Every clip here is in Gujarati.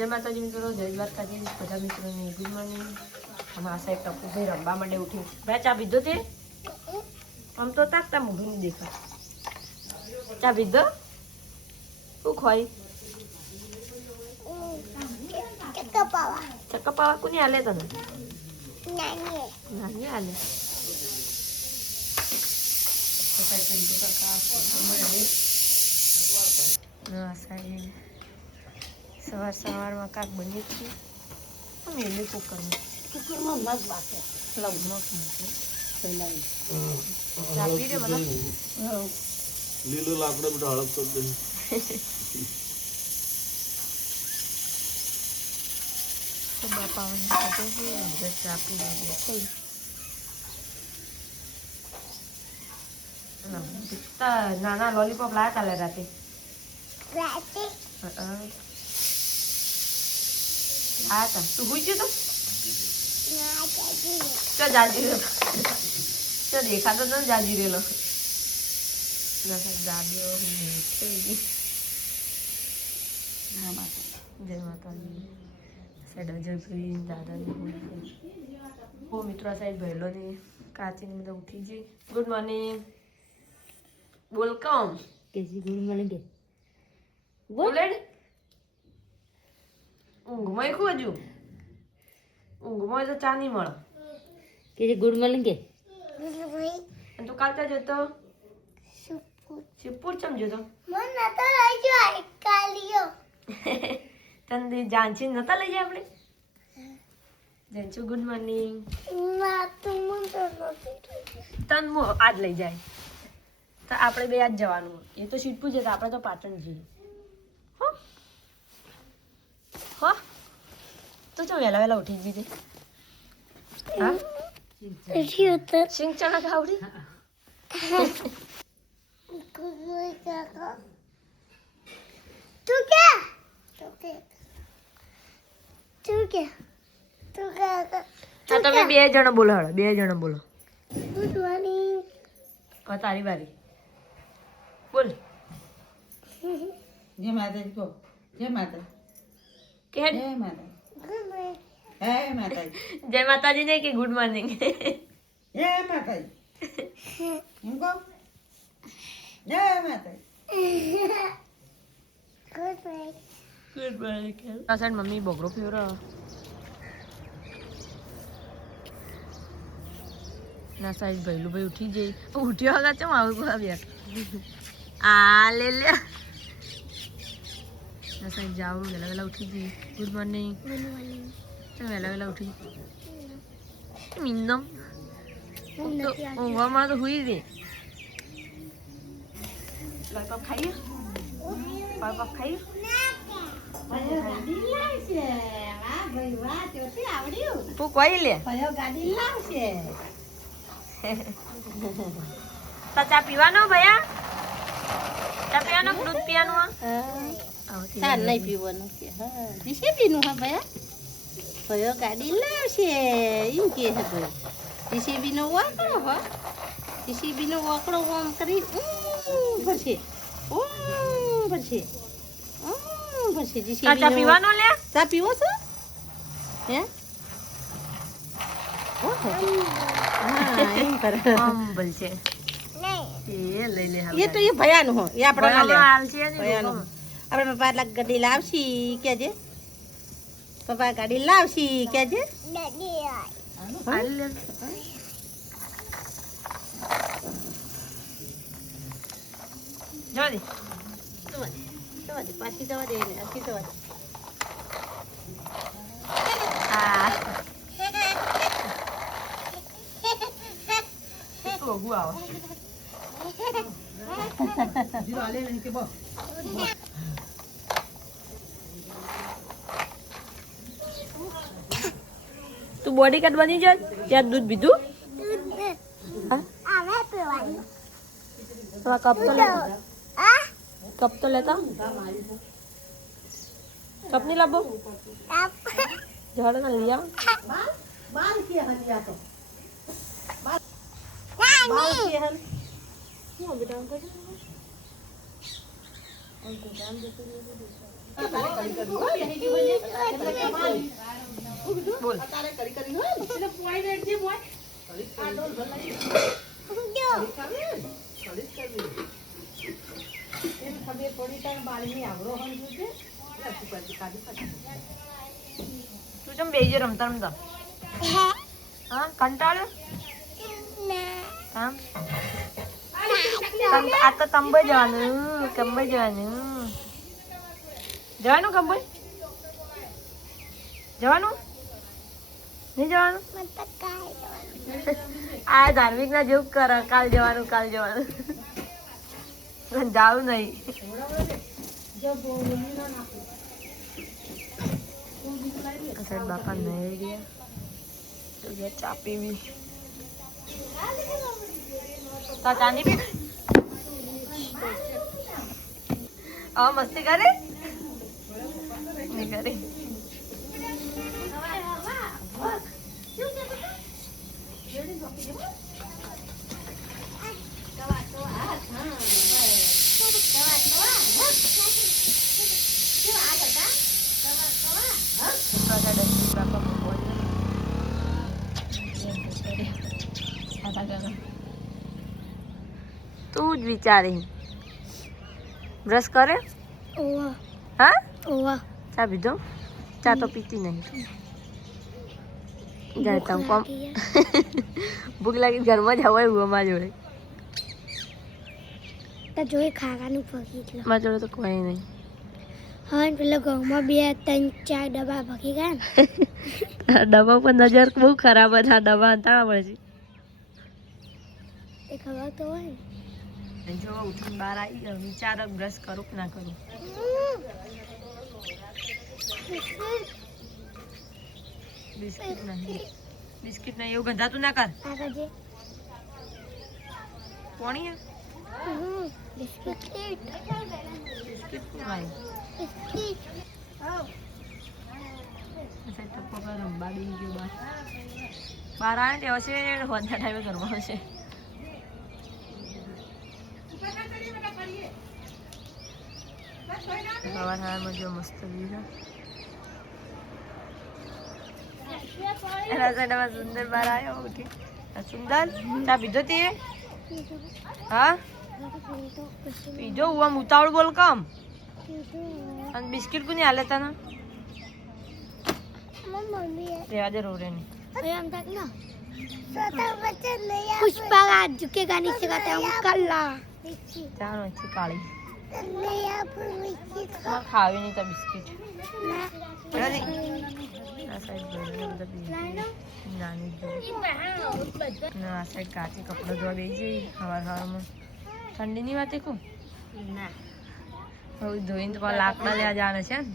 જય માતાજી મિત્રો જય દ્વારકાજી બધા મિત્રોને ગુડ મોર્નિંગ અમે આ ટપુ ભાઈ રમવા માટે ઉઠી ભાઈ ચા પીધો તે? આમ તો તાકતા મોઢું નહીં દેખાય. ચા પીધો? શું ખોઈ? ચક્કા પાવા. કોની હાલે તને? નાની. હાલે. તો સાઈડ પેલી તો કાકા મળે આ સાઈડ સવાર સવારમાં કાક બની જ છે મેલે કુકરમાં. કુકરમાં મગ બાફે. લવ મસ્ત મૂકે પહેલા રે બધા લીલું લાકડું બધું હળપ કરી દે તો બાપાઓને ખાધો છે અંદર ચાપી દે થઈ. નાના લોલીપોપ લાયા તા રાતે? રાતે. લાયા તા. તું હુઈ ગયો તો? ચો જાજી રેલો ચો દેખાતો તો ને જાજી રેલો દાદીઓ ગઈ હા માતા જય માતાજી સાઈડ અજયભાઈ દાદાની હો મિત્રો આ સાઈડ ભરેલો ને. કાચીને બધા ઉઠી જઈ ગુડ મોર્નિંગ વેલકમ કેસી ગુડ મોર્નિંગ બોલેડ ઊંઘમાં ખું હજુ ઊંઘમાં તો ચા નહીં મળે. કેસી ગુડ મોર્નિંગ કે? અને તું કાલ ત્યાં જતો? શિવપુર. ચમ જતો? તને જાનસી નતા લઈ જાય આપણે? જાનસુ ગુડ મોર્નિંગ. ના તન મો આજ લઈ જાય. તો આપણે બે આજ જવાનું. એ તો શીટપુર જતા આપણે તો પાટણ જઈએ હો હો તો જો વહેલા વહેલા ઉઠી જઈએ હા? સિંગ ચણા ખાવડી? હા તમે બે જણા બોલો હળો બે જણા બોલો. હા તારી બારી બોલ. જય માતાજી કહો. જય માતા. કે જય માતા. જય માતાજી જય માતાજી ને કે ગુડ મોર્નિંગ જય માતાજી એમ કહો જય માતાજી ગુડ મોર્નિંગ આ સાઈડ મમ્મી બગડો ફેવરો ના સાઈડ ભૈલું ભાઈ ઉઠી જઈ ઉઠ્યો આગળ ચમ આવું કોઈ આવ્યા? આ લે લે. ના સાઈડ જાઉં વહેલા વહેલા ઉઠી જઈ ગુડ મોર્નિંગ ચમ વહેલા વહેલા ઉઠી મિન્નમ ઊંઘવામાં તો હુઈ દે લોલીપોપ ખાઈએ? લોલીપોપ ખાઈએ? તું કોઈ લે? ગાડી લાવશે ચા પીવાનો ભયા? ચા પીવાનો દૂધ પીવાનું? આ? આવતી ચા નહીં પીવાનું કે હા જીસે પીનું હા ભયા કયો ગાડી લાવશે એમ કે હે ભાઈ જીસીબીનો વાકડો હો જીસીબીનો વાકડો આમ કરી ઉમ ભરશે ઉમ ભરશે ઉમ ભરશે આ ચા જીસીબી પીવાનો લે ચા પીવો છો હે ઓહો. હા એમ કરે અંબલ છે એ લઈ લે એ તો એ ભયાનું હો એ આપણે ના લેવા હાલ છે ને ભયાનું હો. આપણે પપ્પા લાગ ગાડી લાવશી કેજે પપ્પા ગાડી લાવશી કેજે હાલ લે જવા દે જવા દે પાછી જવા દે એને આખી જવા દે આ તો ગુ આવો જીરો હાલે ને કે બો તું બોડી કાર્ડ બની જા ત્યાં દૂધ પીધું હા તમારા કપ તો લેતા કપ તો લેતા કપ નહીં લાવો ઝાડ ના લઈ આવો બાર કે હનિયા તો બાર કે હન શું બેટા અંકલ બોલ તારે કરી કરી હોય. એટલે પોઈ રેડજે પોઈ આ ડોલ ભલાઈ કરી કરી જ ખબર પડી તારે બાળની આવરો હોય જોજે. તું કરતી કાઢી કાઢી. તું ચમ બેજે રમતા રમતા? હા કંટાળ્યો આમ આ તો કંબોઈ જવાનું કંબોઈ જવાનું. જવાનું કંબોઈ જવાનું? નહીં જવાનું? આ ધાર્મિક ના જેવું કર કાલ જવાનું કાલ જવાનું. જાવું નહીં. બાપા નહીં ગયા ચા પીવી. ચાંદી પી. મસ્તી કરે? કરી. પાછા ડસ્ટી બાપા બોલ તું જ વિચારી બ્રશ કરે હા ચા પીધો ચા તો પીતી નહીં જાય તમ કોમ ભૂખ લાગી ઘરમાં જ હવાય હું અમારા જોડે. જોઈ ખાવાનું ભગી ગયું. મારા જોડે તો કોઈ નહીં. હા પેલા ઘઉંમાં બે ત્રણ ચાર ડબ્બા ભગી ગયા ને. ડબ્બા પર નજર બહુ ખરાબ હતા ડબ્બા હતા પછી એ ખબર તો હોય ને. જો ઉઠીને બહાર આવી ગયો વિચારક બ્રશ કરું કે ના કરું. બિસ્કિટ નહીં બિસ્કિટ નહીં એવું ગંધાતું ના કર. કોણી બિસ્કિટ. Biscuit biscuit. રમવા બેસી ગયો બહાર બહાર આવે ને હશે હોદના ટાઈમે ઘરમાં હશે સવાર સવારમાં જો મસ્ત વ્યૂ છે. rasanya mas sundel marah ya oke mas sundel tapi itu hah video uang utar gol an biskuit kuni tana dia ada rore nih ayam tak nggak Pushpa kan juga kan kalla. Jangan isi kali. Tidak pun isi. Mak kau ini tak. આ સાઈડ કાચી કપડો ધોવા બેસી જઈ સવાર સવારમાં ઠંડીની વાત કહું? ના. હવે ધોઈને તો લાકડા લેવા જવાના છે ને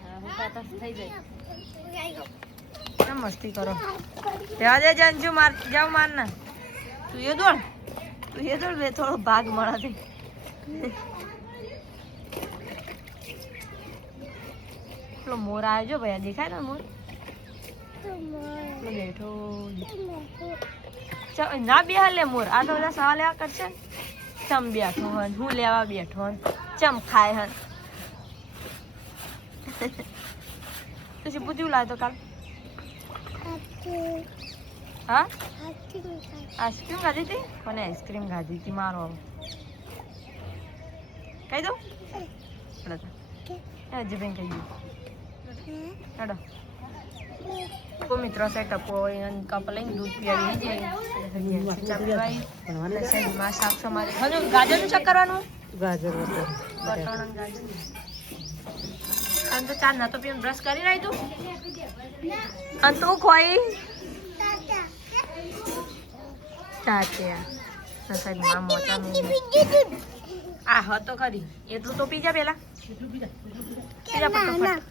હા, હું કાતા થઈ જાય કેમ મસ્તી કરો? ત્યાં દે જંજુ માર જાવ માર ના તું એ દોડ તું એ દોડ બે થોડો ભાગ મળે પેલો મોર આવ્યો ભાઈ દેખાય ને મોર? બેઠો ના બે લે મોર. આ તો બધા સવાલ એવા કરશે. ચમ બેઠો હન હું લેવા બેઠો હન? ચમ ખાય હન? પછી પૂછ્યું લાવ્યો કાલ? હા? આઈસ્ક્રીમ ખાધી હતી? મને આઈસ્ક્રીમ ખાધી હતી? મારો કહી દઉં? હજી બેન કહી દઉં. હેડો. કો મિત્રો છે ટપો એને કપ લઈને દૂધ પીવી જાય ચા પીવાય અને શરીરમાં શાક સમારે. હજુ ગાજરનું શાક કરવાનું? ગાજર અને ગાજર. અને તો ચા ના તો પીને બ્રશ કરી નાખી તું? અને તું ખોઈ? ચાચ્યા ના સાહેબમાં મોચાનું આ હતો ખરી. એટલું તો પી જા પેલા. પી જા ફટાફટ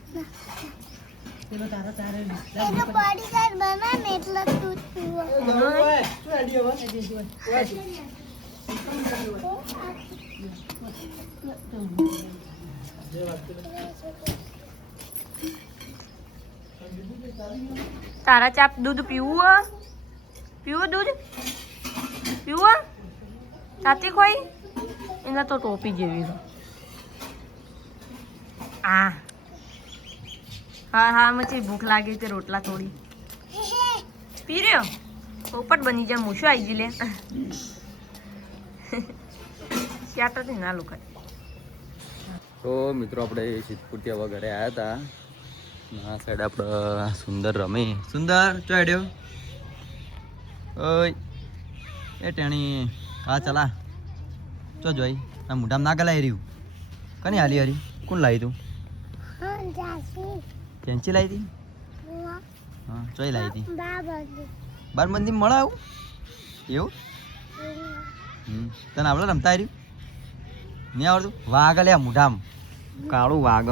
બોડીગાર્ડ બના ને એટલે દૂધ પીવો તારા ચાપ દૂધ પીવું પીવું દૂધ? પીવું તાતી કોઈ ખોઈ? એના તો ટોપી જેવી આ. હા હા મચી ભૂખ લાગી તે રોટલા થોડી. પી રહ્યો પોપટ બની જાય, મૂછો આવી ગઈ લે. ચાટો થી ના લોકો તો મિત્રો, આપણે સિદ્ધપુર ત્યાં વગેરે આવ્યા હતા. આ સાઈડ આપણે સુંદર રમે. સુંદર ચોડ્યો ઓય. એ ટેણી. હા, ચલા. ચો જોઈ? આ મોઢામાં ના ગલાઈ રહ્યું. કની હાલી હારી? કોણ લાવી તું? પેન્સિલ લાવી હતી હા ચોઈ લાવી હતી બાર મંદિર મળે આવું? એવું? તને આવડે રમતા આવ્યું નહીં આવડતું? વાઘ લે મોઢામ. કાળું વાઘ.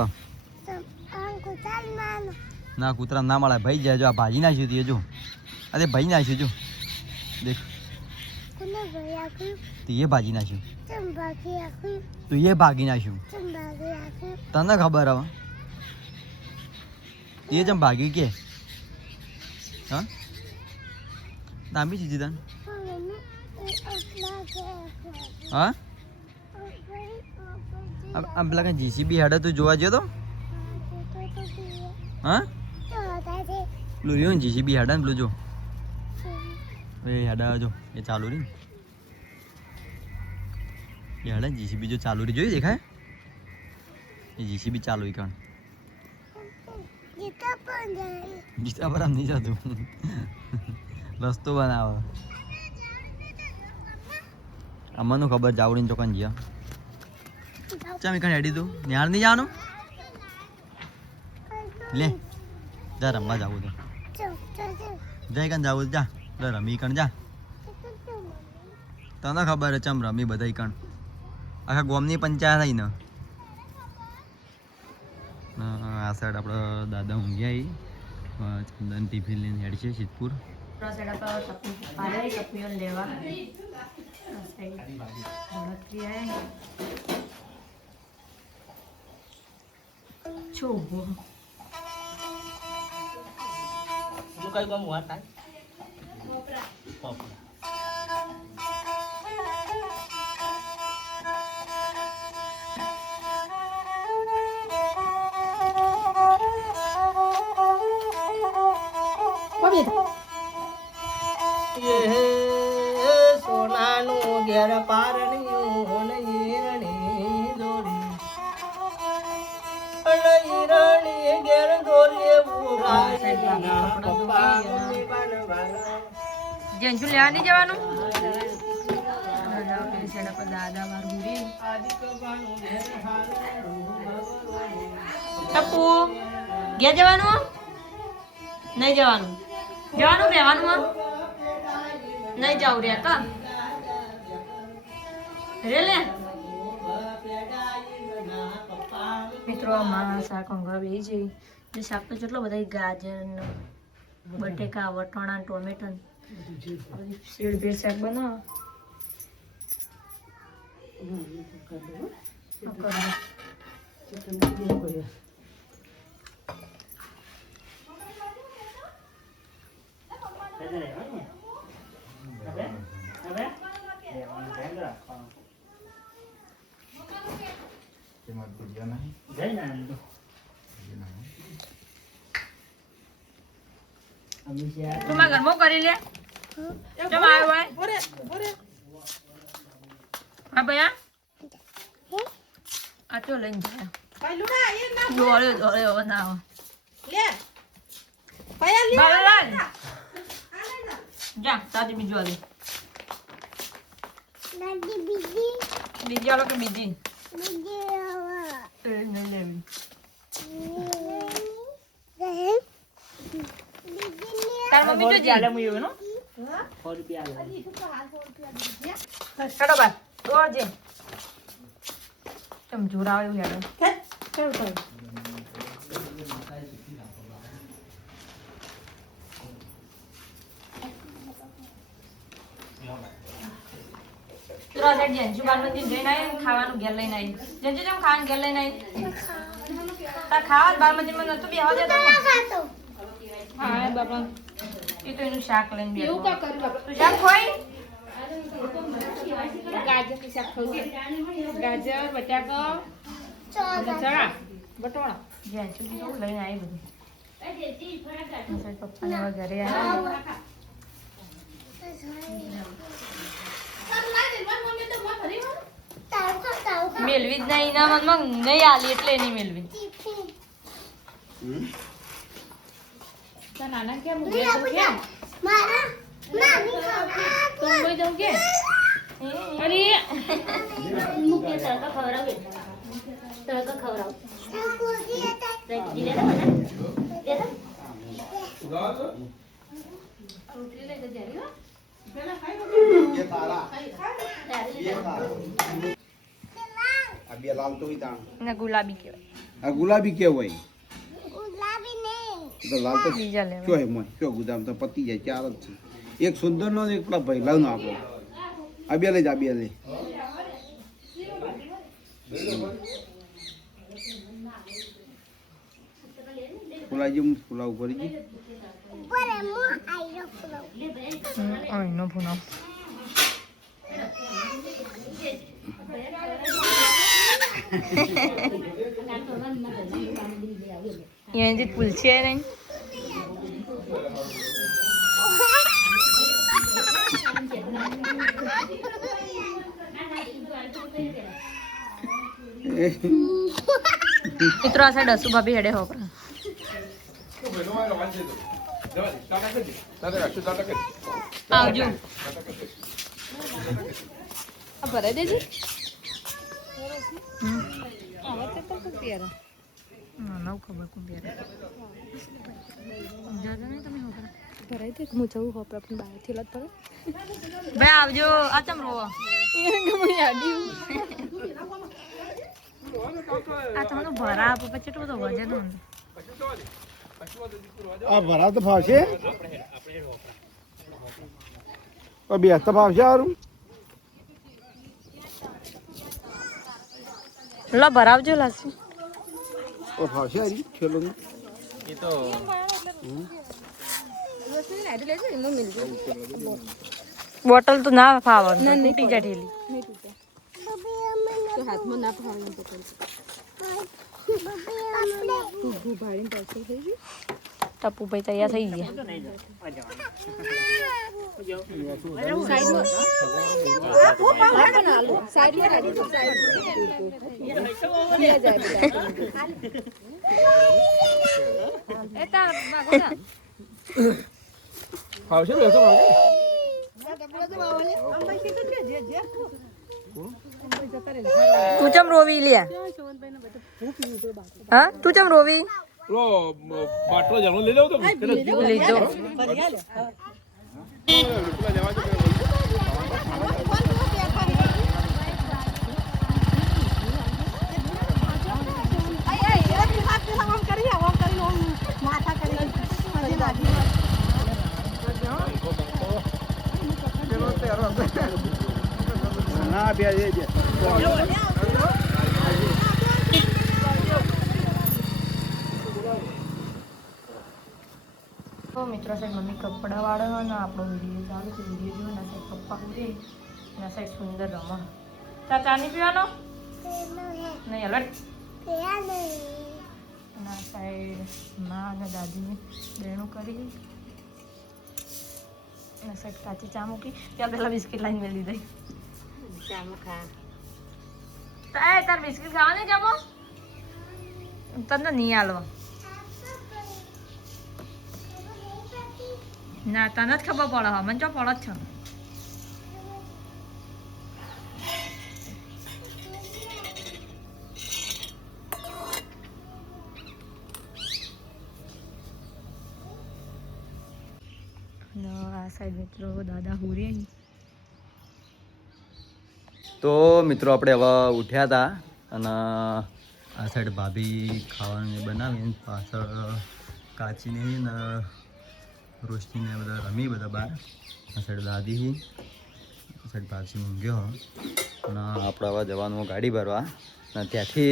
ના કૂતરા ના મળે. ભાઈ જાય જો આ ભાજી નાખ્યું હતી જો. અરે ભાઈ નાખ્યું જો દેખ. તું એ ભાજી નાખ્યું. તું એ ભાગી નાખ્યું. તને ખબર હવે? એ જેમ ભાગી કે હા નામી દીધી તને હા આ આ પેલા કઈ જીસીબી હેડે તું જોવા ગયો તો હા પેલું રહ્યું ને જીસીબી હેડે ને પેલું જો એ હેડા જો એ ચાલુ રહી એ હેડે જીસીબી જો ચાલુ રહી જોઈ દેખાય એ જીસીબી ચાલુ જીતા પર નહીં જતું. રસ્તો બનાવે. અમને ખબર જાવડીને ચોકન જ્યાં ચાલ કણ હેડી તું નિહાળ નહીં જવાનું? લે જા રમવા જાવું તો જય કણ જાવું જા. લે રમી કણ જા. તને ખબર છે ચમ રમી બધા કણ. આખા ગોમની પંચાયત આવી ને. અ, આ સાઈડ આપણા દાદા ઊંઘ્યા ચંદન ટિફિન લઈને હેડ છે સિદ્ધપુર. લેવા. ઘેર પારણ્યું ઈરણી દોરી ઈરણી ઘેર દોરી જેન્જુ લેવા નહીં જવાનું? દાદા ઘૂરી. ટપુ ગયા જવાનું? નહીં જવાનું. જવાનું રહેવાનું નહીં જાવ રે કા? રે મિત્રો આ માં શાક અંગા બે છે. જે શાક તો કેટલો બધા ગાજર બટેકા વટાણા ટોમેટો ને શેડ ભેળ શાક બનાવો. તું મારા ઘરમાં કરી લે કેમ આવ્યો હોય હા ભૈયા આ તો લઈને જાય દોડ્યો દોડ્યો હવે ના આવે બાબલાલ જા તાજી બીજું આલે બીજી આલો કે બીજી એ નહીં લેવી તાર મમ્મી તો ચાલે હું એવું હેડો બા દોડજે કેમ જોર આવે એવું હેડો તું આ સાઈડ જેન્જુ બાર જઈને આવી ખાવાનું ઘેર લઈને આવી જેન્જુ જેમ ખાવાનું ઘેર લઈને આવી તાર ખાવા બાલમતી માં નતું બેહવા દેતો હા બાપા. એ તો એનું શાક લઈને બેઠો. તું શાક ખોઈ? ગાજર કે શાક ખોઈ ગાજર બટાકા ચણા બટોળા. જેન્જુ બીજું લઈને આવી બધું. પપ્પાને ઘરે આવ્યા મેલવી જ નહીં ઇનામમાં નહીં આલી એટલે નહીં મેલવી. તાર નાના કેમ ઉભે તો કેમ કે? અરે આ બે લાલ તો તાણ ને ગુલાબી કહેવાય આ ગુલાબી કેવાય તો લાલ તો બીજા લેવા કયો હે મોય કયો ગુદામ તો પતી જાય ચાર જ છે એક સુંદર નો એક પેલા ભૈલા નો આપણો આ બે લઈ જા બે લઈ ફુલાજી ફુલા ઉપર જી અહીંનો ભૂનો यांची yanzu pulce nan મિત્રો આ સાઈડ હસુ ભાભી હેડે હોપર. આવજો. ભરાઈ દેજે. ના ના ખબર કોણ ત્યારે સમજાતા નહીં તમે હું ભરાઈ દે હું જવું હોપ આપણે બહારથી લત પડે ભાઈ આવજો આ ચમ રોવા? આ તો ભરા આપો પછી એટલું બધું વજન. આ ભરા તો ભાવશે બે તો ભાવશે સારું લો ભરાવજો લાસી ઓ ભાવશે હારી ખેલો બોટલ તો ના ફાવે તૂટી જાય ઢીલી હાથમાં ના ભાવ તો કરજો તું ગુભાડીને પાછળ થઈ ગઈ ટપુ ભાઈ તૈયાર થઈ ગયા તું ચમ રોવી લ્યા? હા? તું ચમ રોવી? પેલો બાટલો જણો લઈ જાવ તો લીધો ના બે બે બે તો મિત્રો સાહેબ, મમ્મી કપડા વાળો હોય ને આપણો વીડિયો ચાલુ છે, વીડિયો જોયો ના સાહેબ પપ્પા ઉડે ના સાહેબ સુંદર રમણ. ચા ચા નહીં પીવાનો? નહીં અલટ ના સાઈડ મા અને દાદીને બેણું કરી. ના સાઈડ કાચી ચા મૂકી. ત્યાં પહેલાં બિસ્કિટ લાઈન મેળવી દઈ. તાય તાર બિસ્કિટ ખાવાની જમો તને નહીં હાલવા. ના તને જ ખબર પડે હા મને ચો પડે જ છે આ સાઈડ મિત્રો દાદા હુરી તો મિત્રો આપણે હવે ઉઠ્યા હતા અને આ સાઈડ ભાભી ખાવાનું બનાવીને પાછળ કાચીને ને રોશનીને બધા રમી, બધા બહાર આ સાઈડ દાદી હી, આ સાઈડ પાછી ઊંઘ્યો અને આપણે આવા જવાનું ગાડી ભરવા. અને ત્યાંથી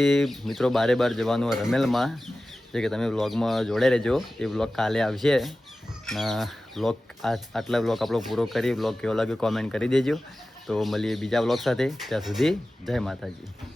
મિત્રો બારે બાર જવાનું રમેલમાં. જે કે તમે વ્લોગમાં જોડે રહેજો. એ વ્લોગ કાલે આવશે. અને વ્લોગ આટલા વ્લોગ આપણો પૂરો કરી, વ્લોગ કેવો લાગ્યો કોમેન્ટ કરી દેજો. તો મળીએ બીજા વ્લોગ સાથે. ત્યાં સુધી જય માતાજી.